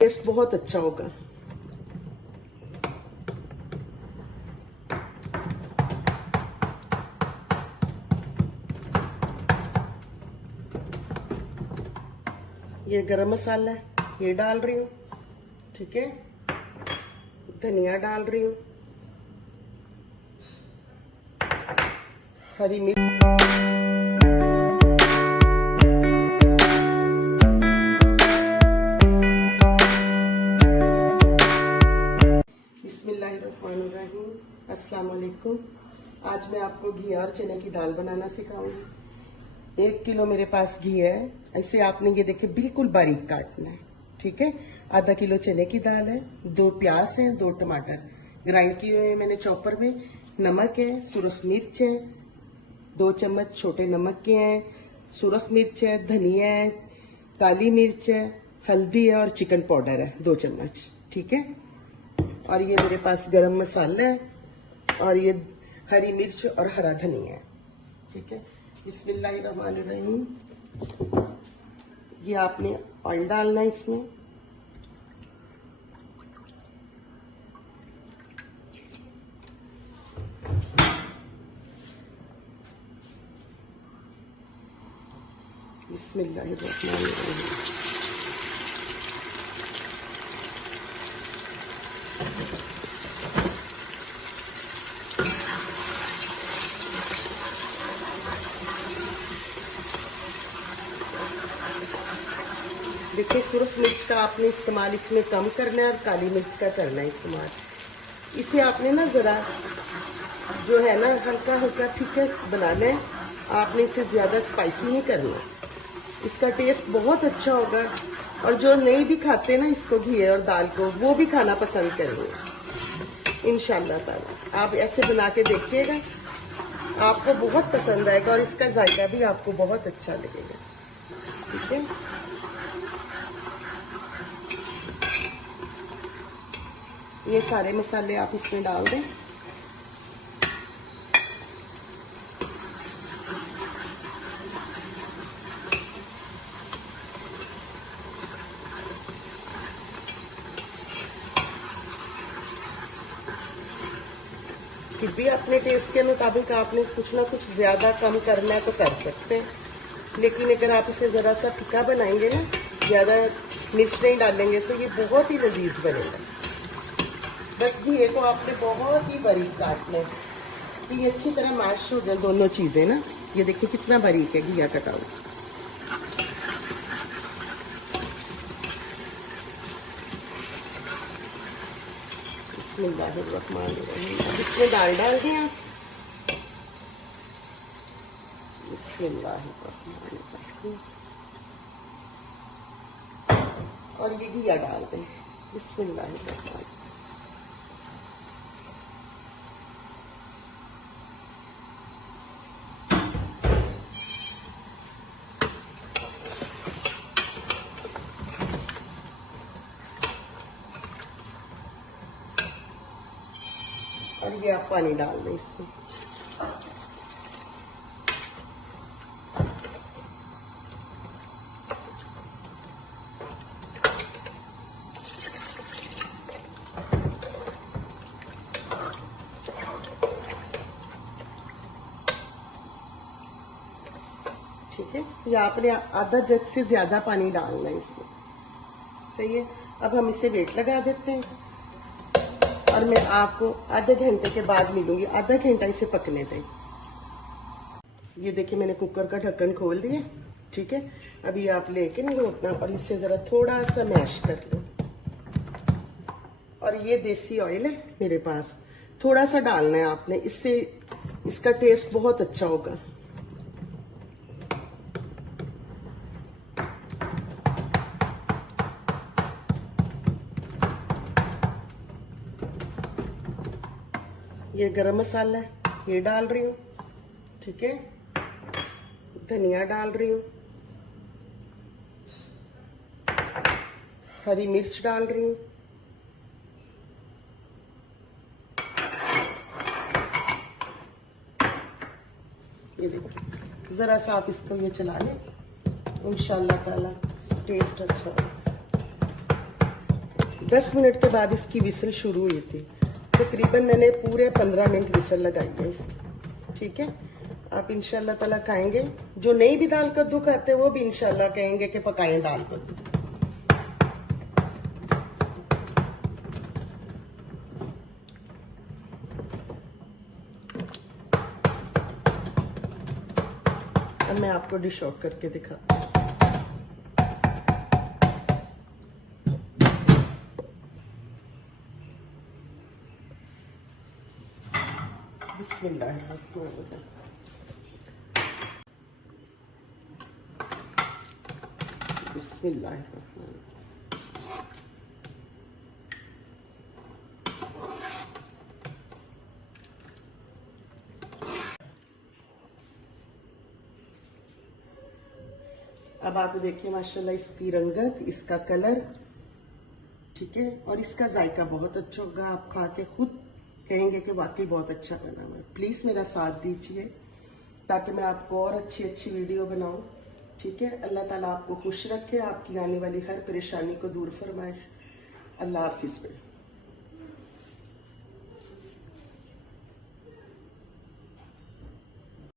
Test बहुत अच्छा होगा। ये गरम मसाला है, ये डाल रही हूँ। ठीक है, धनिया डाल रही हूँ, हरी मिर्च, बिस्मिल्लाहिर्रहमानिर्रहीम, अस्सलाम वालेकुम। आज मैं आपको घी और चने की दाल बनाना सिखाऊंगी। 1 किलो मेरे पास घी है। ऐसे आपने ये देखिए बिल्कुल बारीक काटना है। ठीक है, आधा किलो चने की दाल है, 2 प्याज हैं, 2 टमाटर ग्राइंड किए हुए हैं मैंने चॉपर में, नमक है, सुरख मिर्च है, 2 चम्मच छोटे नमक के हैं, सुरख मिर्च है, धनिया है, काली मिर्च है, हल्दी है और चिकन पाउडर है 2 चम्मच। ठीक है, और ये मेरे पास गरम मसाला है और ये हरी मिर्च और हरा धनिया है। ठीक है, बिस्मिल्लाहिर्रहमानिर्रहीम। ये आपने ऑयल डालना है इसमें। बिस्मिल्लाहिर्रहमानिर्रहीम। देखिए, सुरख मिर्च का आपने इस्तेमाल इसमें कम करना है और काली मिर्च का करना है इस्तेमाल। इसे आपने ना ज़रा जो है ना हल्का हल्का फीका बनाना है। आपने इसे ज़्यादा स्पाइसी नहीं करना। इसका टेस्ट बहुत अच्छा होगा और जो नहीं भी खाते ना इसको, घी और दाल को, वो भी खाना पसंद करेंगे इंशाल्लाह ताला। आप ऐसे बना के देखिएगा, आपको बहुत पसंद आएगा और इसका जायका भी आपको बहुत अच्छा लगेगा। ठीक है, ये सारे मसाले आप इसमें डाल दें। फिर भी अपने टेस्ट के मुताबिक आपने कुछ ना कुछ ज़्यादा कम करना है तो कर सकते हैं, लेकिन अगर आप इसे ज़रा सा फीका बनाएंगे ना, ज़्यादा मिर्च नहीं डालेंगे, तो ये बहुत ही लजीज बनेगा। बस घी को आपने बहुत ही बारीक काटना है कि ये अच्छी तरह मैश हो जाए दोनों चीज़ें ना। ये देखिए कितना बारीक है घिया कटा हुआ। बिस्मिल्लाहिर्रहमानिर्रहीम। अब इसमें दाल डाल दिया। बिस्मिल्लाहिर्रहमानिर्रहीम। और ये घिया डाल दें। बिस्मिल्लाहिर्रहमानिर्रहीम। और ये आप पानी डाल दें इसमें। ठीक है, या आपने आधा जग से ज्यादा पानी डालना है इसमें। सही है, अब हम इसे वेट लगा देते हैं और मैं आपको आधे घंटे के बाद मिलूंगी। आधा घंटा इसे पकने दें। ये देखिए मैंने कुकर का ढक्कन खोल दिया। ठीक है, अभी आप लेके ना रोटना और इससे जरा थोड़ा सा मैश कर लो। और ये देसी ऑयल है मेरे पास, थोड़ा सा डालना है आपने, इससे इसका टेस्ट बहुत अच्छा होगा। ये गरम मसाला है, ये डाल रही हूँ। ठीक है, धनिया डाल रही हूँ, हरी मिर्च डाल रही हूँ, ये देखो जरा सा आप इसको ये चला लें, इंशाल्लाह ताला टेस्ट अच्छा होगा। 10 मिनट के बाद इसकी विसल शुरू हुई थी। तकरीबन मैंने पूरे 15 मिनट विसल लगाई है इसकी। ठीक है, आप इंशाल्लाह ताला खाएंगे। जो नहीं भी दाल कद्दू खाते वो भी इंशाल्लाह कहेंगे कि पकाएं दाल कद्दू। अब मैं आपको डिश आउट करके दिखाती हूँ। बिस्मिल्लाहिर्रहमानिर्रहीम। बिस्मिल्लाहिर्रहमानिर्रहीम। अब आप देखिए माशाल्लाह इसकी रंगत, इसका कलर, ठीक है, और इसका जायका बहुत अच्छा होगा। आप खा के खुद कहेंगे कि वाकई बहुत अच्छा बना हुआ है। प्लीज़ मेरा साथ दीजिए ताकि मैं आपको और अच्छी अच्छी वीडियो बनाऊं। ठीक है, अल्लाह ताला आपको खुश रखे, आपकी आने वाली हर परेशानी को दूर फरमाए। अल्लाह हाफिज़।